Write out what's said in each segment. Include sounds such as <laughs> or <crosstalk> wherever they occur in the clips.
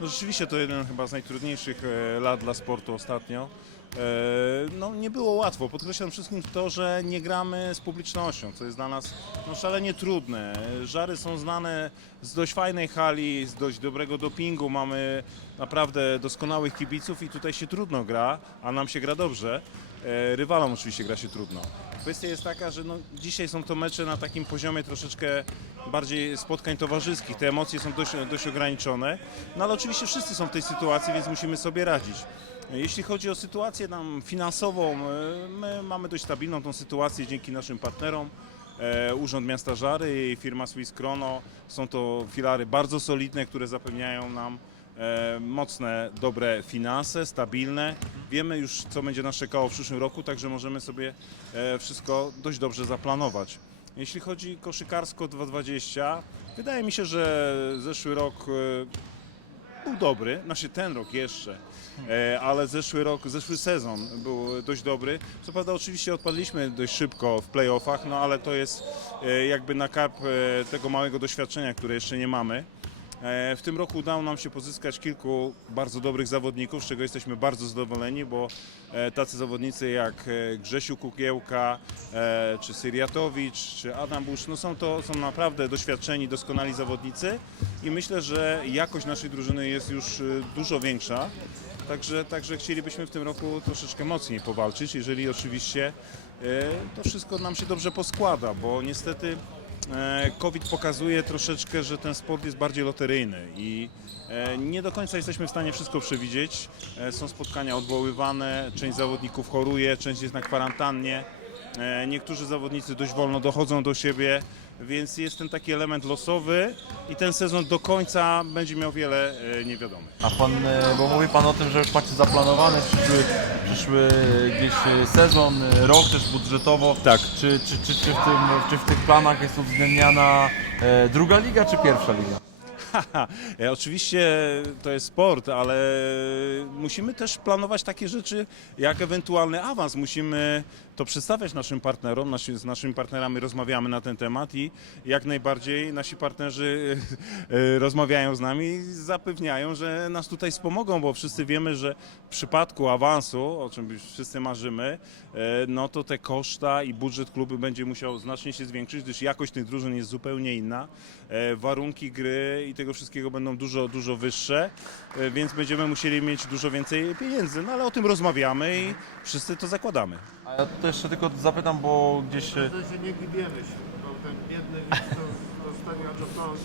No rzeczywiście to jeden chyba z najtrudniejszych e, lat dla sportu ostatnio. E, No nie było łatwo. Podkreślam wszystkim to, że nie gramy z publicznością, co jest dla nas no, szalenie trudne. Żary są znane z dość fajnej hali, z dość dobrego dopingu. Mamy naprawdę doskonałych kibiców i tutaj się trudno gra, a nam się gra dobrze. E, Rywalom oczywiście gra się trudno. Kwestia jest taka, że no, dzisiaj są to mecze na takim poziomie troszeczkę bardziej spotkań towarzyskich. Te emocje są dość, dość ograniczone, no ale oczywiście wszyscy są w tej sytuacji, więc musimy sobie radzić. Jeśli chodzi o sytuację finansową, e, my mamy dość stabilną tą sytuację dzięki naszym partnerom. E, Urząd Miasta Żary i firma Swiss Chrono są to filary bardzo solidne, które zapewniają nam mocne, dobre finanse, stabilne. Wiemy już, co będzie nas czekało w przyszłym roku, także możemy sobie e, wszystko dość dobrze zaplanować. Jeśli chodzi koszykarsko 220, wydaje mi się, że zeszły rok e, był dobry, znaczy ten rok jeszcze, e, ale zeszły rok, zeszły sezon był dość dobry. Co prawda oczywiście odpadliśmy dość szybko w playoffach, no ale to jest e, jakby na kap e, tego małego doświadczenia, które jeszcze nie mamy. E, W tym roku udało nam się pozyskać kilku bardzo dobrych zawodników, z czego jesteśmy bardzo zadowoleni, bo e, tacy zawodnicy jak e, Grzesiu Kukiełka, czy Syriatowicz, czy Adam Busz, no są to są naprawdę doświadczeni, doskonali zawodnicy i myślę, że jakość naszej drużyny jest już dużo większa. Także, także chcielibyśmy w tym roku troszeczkę mocniej powalczyć, jeżeli oczywiście to wszystko nam się dobrze poskłada, bo niestety COVID pokazuje troszeczkę, że ten sport jest bardziej loteryjny i e, nie do końca jesteśmy w stanie wszystko przewidzieć. E, Są spotkania odwoływane, część zawodników choruje, część jest na kwarantannie. E, Niektórzy zawodnicy dość wolno dochodzą do siebie, więc jest ten taki element losowy i ten sezon do końca będzie miał wiele e, niewiadomych. A pan, e, bo mówi pan o tym, że już macie zaplanowany przyszły, przyszły gdzieś sezon, rok też budżetowo. Tak. Czy, czy, czy, czy, w, tym, czy w tych planach jest uwzględniana druga liga czy pierwsza liga? <laughs> E, Oczywiście to jest sport, ale musimy też planować takie rzeczy jak ewentualny awans. Musimy to przedstawiać naszym partnerom. Nasi, z naszymi partnerami rozmawiamy na ten temat i jak najbardziej nasi partnerzy <laughs> e, rozmawiają z nami i zapewniają, że nas tutaj wspomogą, bo wszyscy wiemy, że w przypadku awansu, o czym wszyscy marzymy, e, no to te koszta i budżet klubu będzie musiał znacznie się zwiększyć, gdyż jakość tych drużyn jest zupełnie inna. Warunki gry i tego wszystkiego będą dużo, dużo wyższe, e, więc będziemy musieli mieć dużo więcej pieniędzy. No ale o tym rozmawiamy i wszyscy to zakładamy. A ja to jeszcze tylko zapytam, bo gdzieś W sensie nie gibiemy się, bo ten biedny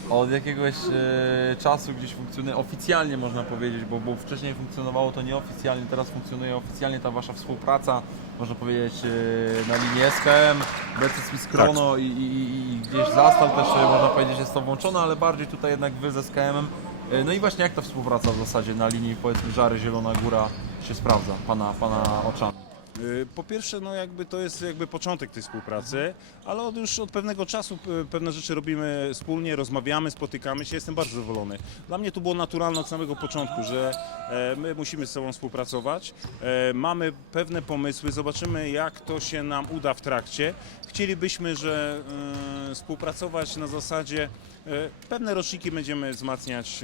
od jakiegoś e, czasu gdzieś funkcjonuje oficjalnie można powiedzieć, bo, bo wcześniej funkcjonowało to nieoficjalnie, teraz funkcjonuje oficjalnie ta wasza współpraca, można powiedzieć e, na linii SKM, BC Swiss Chrono i, i, i- i gdzieś Zastal też e, można powiedzieć jest to włączone, ale bardziej tutaj jednak wy ze SKM-em. E, No i właśnie jak ta współpraca w zasadzie na linii powiedzmy Żary Zielona Góra się sprawdza, pana, pana oczami? Y, Po pierwsze, no jakby to jest jakby początek tej współpracy, ale od już od pewnego czasu p- pewne rzeczy robimy wspólnie, rozmawiamy, spotykamy się, jestem bardzo zadowolony. Dla mnie to było naturalne od samego początku, że e, my musimy z sobą współpracować, e, mamy pewne pomysły, zobaczymy jak to się nam uda w trakcie. Chcielibyśmy, że e, współpracować na zasadzie e, pewne roczniki będziemy wzmacniać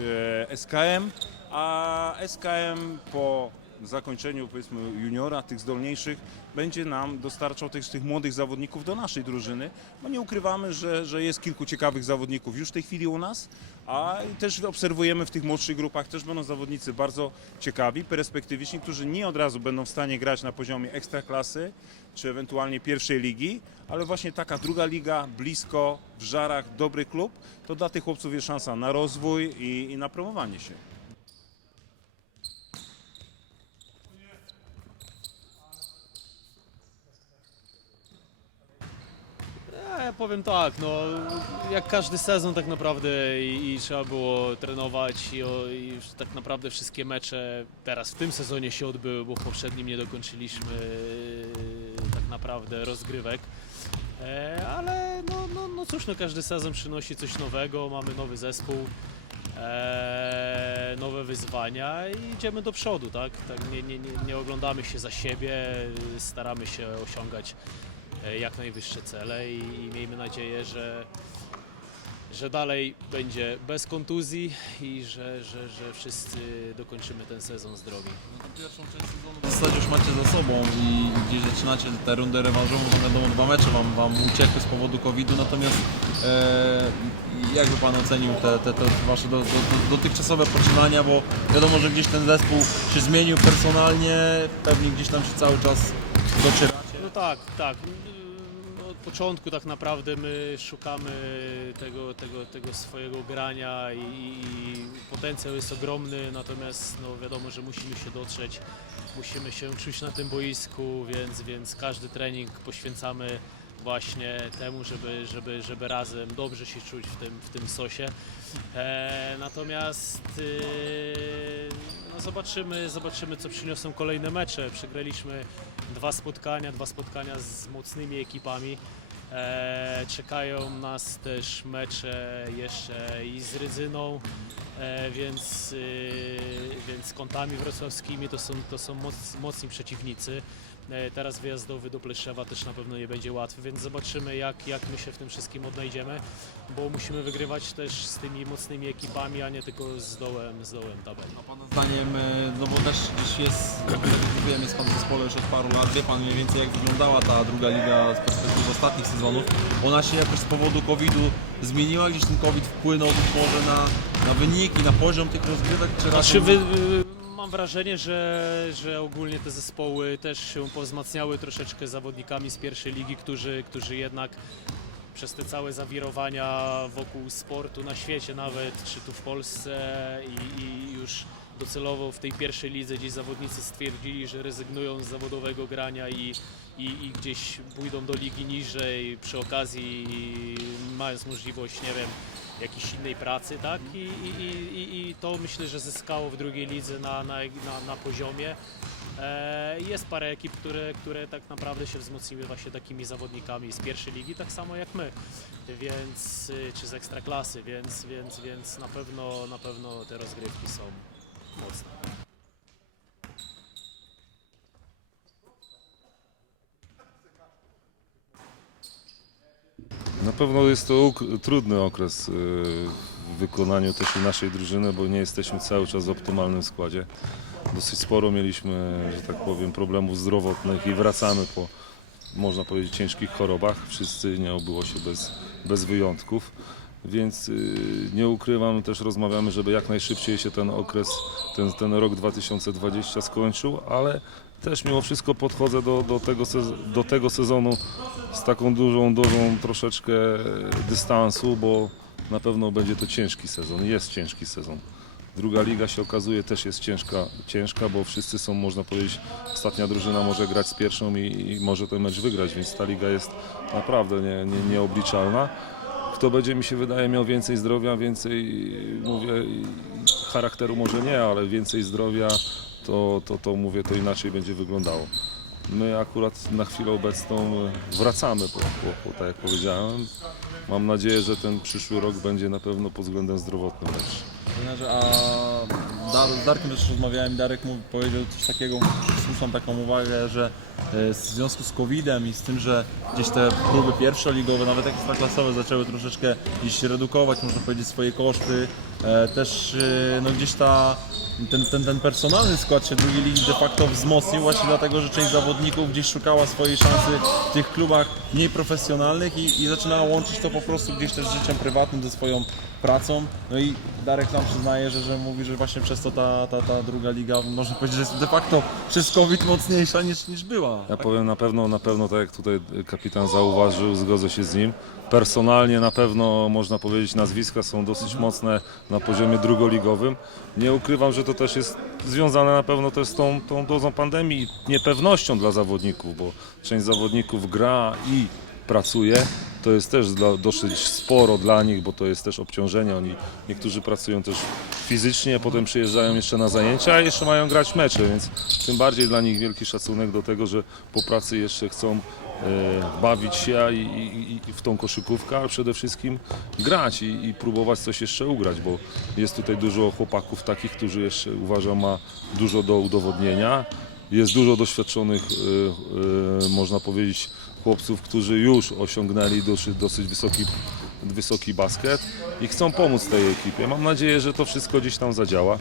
SKM, a SKM po zakończeniu powiedzmy juniora, tych zdolniejszych, będzie nam dostarczał też tych młodych zawodników do naszej drużyny, bo nie ukrywamy, że, że jest kilku ciekawych zawodników już w tej chwili u nas, a też obserwujemy w tych młodszych grupach, też będą zawodnicy bardzo ciekawi, perspektywiczni, którzy nie od razu będą w stanie grać na poziomie ekstraklasy, czy ewentualnie pierwszej ligi, ale właśnie taka druga liga, blisko, w żarach, dobry klub, to dla tych chłopców jest szansa na rozwój i, i na promowanie się. Ja, ja powiem tak, no jak każdy sezon tak naprawdę i, i trzeba było trenować i, o, i tak naprawdę wszystkie mecze teraz w tym sezonie się odbyły, bo w poprzednim nie dokończyliśmy e, tak naprawdę rozgrywek. E, ale no, no, no cóż, no każdy sezon przynosi coś nowego, mamy nowy zespół, e, nowe wyzwania i idziemy do przodu, tak? tak nie, nie, nie, nie oglądamy się za siebie, staramy się osiągać jak najwyższe cele i, i miejmy nadzieję, że, że dalej będzie bez kontuzji i że, że, że wszyscy dokończymy ten sezon zdrowi. No w zasadzie już macie za sobą i gdzieś zaczynacie tę rundę rewanżową, bo wiadomo dwa mecze wam, wam uciekły z powodu COVID-u, natomiast e, jak by Pan ocenił te, te, te Wasze do, do, do, dotychczasowe poczynania, bo wiadomo, że gdzieś ten zespół się zmienił personalnie, pewnie gdzieś tam się cały czas docieracie. Tak, tak. No, Od początku tak naprawdę my szukamy tego, tego, tego swojego grania i, i potencjał jest ogromny, natomiast no wiadomo, że musimy się dotrzeć, musimy się czuć na tym boisku, więc, więc każdy trening poświęcamy właśnie temu, żeby, żeby, żeby razem dobrze się czuć w tym, w tym sosie. E, natomiast e, no zobaczymy, zobaczymy, co przyniosą kolejne mecze. Przegraliśmy dwa spotkania, dwa spotkania z mocnymi ekipami. E, czekają nas też mecze jeszcze i z Rydzyną, e, więc, e, więc kątami wrocławskimi to są, to są moc, mocni przeciwnicy. E, Teraz wyjazdowy do Pleszewa też na pewno nie będzie łatwy, więc zobaczymy jak, jak my się w tym wszystkim odnajdziemy, bo musimy wygrywać też z tymi mocnymi ekipami, a nie tylko z dołem, z dołem tabeli. A Pana zdaniem, e, no bo też gdzieś jest, jak mówiłem, jest Pan w zespole już od paru lat, wie Pan mniej więcej jak wyglądała ta druga liga z perspektywy ostatnich sezonów. Ona się jakoś z powodu COVID-u zmieniła, gdzieś ten COVID wpłynął być może na, na wyniki, na poziom tych rozgrywek, czy Znaczy, raczej... wy, y, mam wrażenie, że, że ogólnie te zespoły też się powzmacniały troszeczkę zawodnikami z pierwszej ligi, którzy, którzy jednak przez te całe zawirowania wokół sportu na świecie nawet, czy tu w Polsce i, i już docelowo w tej pierwszej lidze gdzieś zawodnicy stwierdzili, że rezygnują z zawodowego grania i, i, i gdzieś pójdą do ligi niżej przy okazji mając możliwość, nie wiem, jakiejś innej pracy, tak? I, i, i, i- to myślę, że zyskało w drugiej lidze na, na, na, na poziomie. E, Jest parę ekip, które, które tak naprawdę się wzmocniły właśnie takimi zawodnikami z pierwszej ligi, tak samo jak my, więc y, czy z ekstraklasy, więc, więc, więc na pewno na pewno te rozgrywki są mocne. Na pewno jest to trudny okres y, w wykonaniu też i naszej drużyny, bo nie jesteśmy cały czas w optymalnym składzie. Dosyć sporo mieliśmy, że tak powiem, problemów zdrowotnych i wracamy po, można powiedzieć, ciężkich chorobach. Wszyscy nie obyło się bez, bez wyjątków. Więc y, nie ukrywam, też rozmawiamy, żeby jak najszybciej się ten okres, ten, ten rok 2020 skończył, ale też mimo wszystko podchodzę do, do, tego, do tego sezonu z taką dużą dozą troszeczkę dystansu, bo na pewno będzie to ciężki sezon, jest ciężki sezon. Druga liga się okazuje też jest ciężka, ciężka, bo wszyscy są, można powiedzieć, ostatnia drużyna może grać z pierwszą i, i może ten mecz wygrać, więc ta liga jest naprawdę nie, nie, nieobliczalna. Kto będzie, mi się wydaje, miał więcej zdrowia, więcej, mówię, charakteru może nie, ale więcej zdrowia, to, to, to mówię, to inaczej będzie wyglądało. My akurat na chwilę obecną wracamy, po, po, po, tak jak powiedziałem. Mam nadzieję, że ten przyszły rok będzie na pewno pod względem zdrowotnym lepszy. A z Darkiem też rozmawiałem, Darek mu powiedział coś takiego, słuszną taką uwagę, że e, w związku z COVID-em i z tym, że gdzieś te próby pierwszoligowe, nawet ekstraklasowe zaczęły troszeczkę gdzieś redukować, można powiedzieć, swoje koszty, też e, no gdzieś ta ten, ten, ten personalny skład się drugiej ligi de facto wzmocnił właśnie dlatego, że część zawodników gdzieś szukała swojej szansy w tych klubach mniej profesjonalnych i, i zaczynała łączyć to po prostu gdzieś też z życiem prywatnym, ze swoją pracą. No i Darek nam przyznaje, że, że mówi, że właśnie przez to ta, ta, ta druga liga, można powiedzieć, że jest de facto przez COVID mocniejsza niż, niż była. Ja powiem na pewno, na pewno tak jak tutaj kapitan zauważył, zgodzę się z nim. Personalnie na pewno można powiedzieć nazwiska są dosyć mocne na poziomie drugoligowym. Nie ukrywam, że to też jest związane na pewno też z tą, tą dozą pandemii i niepewnością dla zawodników, bo część zawodników gra i pracuje. To jest też dla, dosyć sporo dla nich, bo to jest też obciążenie. Oni, niektórzy pracują też fizycznie, potem przyjeżdżają jeszcze na zajęcia, a jeszcze mają grać mecze, więc tym bardziej dla nich wielki szacunek do tego, że po pracy jeszcze chcą bawić się i, i, i w tą koszykówkę, ale przede wszystkim grać i, i próbować coś jeszcze ugrać, bo jest tutaj dużo chłopaków takich, którzy jeszcze uważam ma dużo do udowodnienia. Jest dużo doświadczonych, e, e, można powiedzieć, chłopców, którzy już osiągnęli dosyć, dosyć wysoki wysoki basket i chcą pomóc tej ekipie. Mam nadzieję, że to wszystko gdzieś tam zadziała.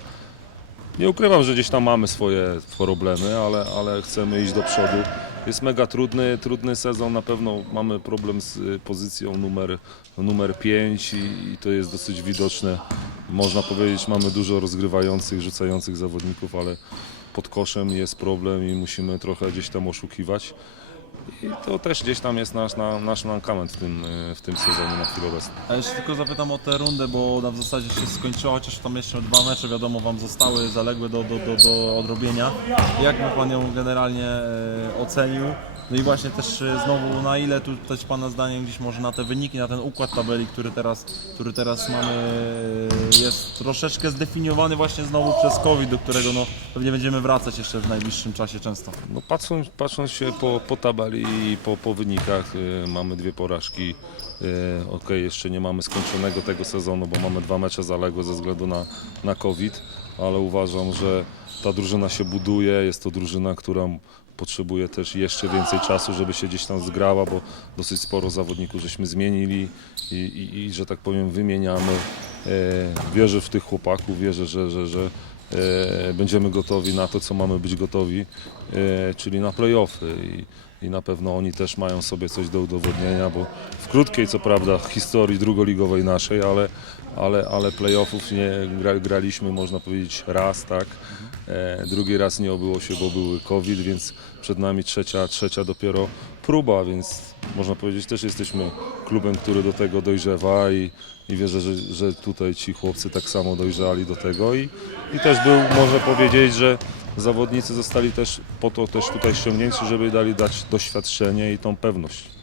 Nie ukrywam, że gdzieś tam mamy swoje problemy, ale, ale chcemy iść do przodu. Jest mega trudny, trudny sezon, na pewno mamy problem z y, pozycją numer, numer 5 i, i to jest dosyć widoczne. Można powiedzieć, mamy dużo rozgrywających, rzucających zawodników, ale pod koszem jest problem i musimy trochę gdzieś tam oszukiwać. I to też gdzieś tam jest nasz, na, nasz mankament w tym, y, w tym sezonie na chwilę obecną. A jeszcze tylko zapytam o tę rundę, bo ona w zasadzie się skończyła, chociaż tam jeszcze dwa mecze, wiadomo, Wam zostały zaległe do, do, do, do odrobienia. Jak by Pan ją generalnie e, ocenił? No i właśnie też e, znowu, na ile tu też Pana zdaniem gdzieś może na te wyniki, na ten układ tabeli, który teraz, który teraz mamy, e, jest troszeczkę zdefiniowany właśnie znowu przez COVID, do którego no, pewnie będziemy wracać jeszcze w najbliższym czasie często. No patrząc, patrząc się po, po tabeli i po, po wynikach, y, mamy dwie porażki. Y, ok, jeszcze nie mamy skończonego tego sezonu, bo mamy dwa mecze zaległe ze względu na, na COVID, ale uważam, że ta drużyna się buduje. Jest to drużyna, która potrzebuje też jeszcze więcej czasu, żeby się gdzieś tam zgrała, bo dosyć sporo zawodników żeśmy zmienili i, i, i że tak powiem wymieniamy. E, Wierzę w tych chłopaków, wierzę, że, że, że e, będziemy gotowi na to, co mamy być gotowi, e, czyli na playoffy. I, I na pewno oni też mają sobie coś do udowodnienia, bo w krótkiej, co prawda, historii drugoligowej naszej, ale, ale, ale playoffów nie gra, graliśmy, można powiedzieć, raz, tak. E, drugi raz nie obyło się, bo były COVID, więc przed nami trzecia, trzecia dopiero próba, więc można powiedzieć, też jesteśmy klubem, który do tego dojrzewa i, i wierzę, że, że tutaj ci chłopcy tak samo dojrzali do tego i, i też był, można powiedzieć, że zawodnicy zostali też po to też tutaj ściągnięci, żeby dali dać doświadczenie i tą pewność.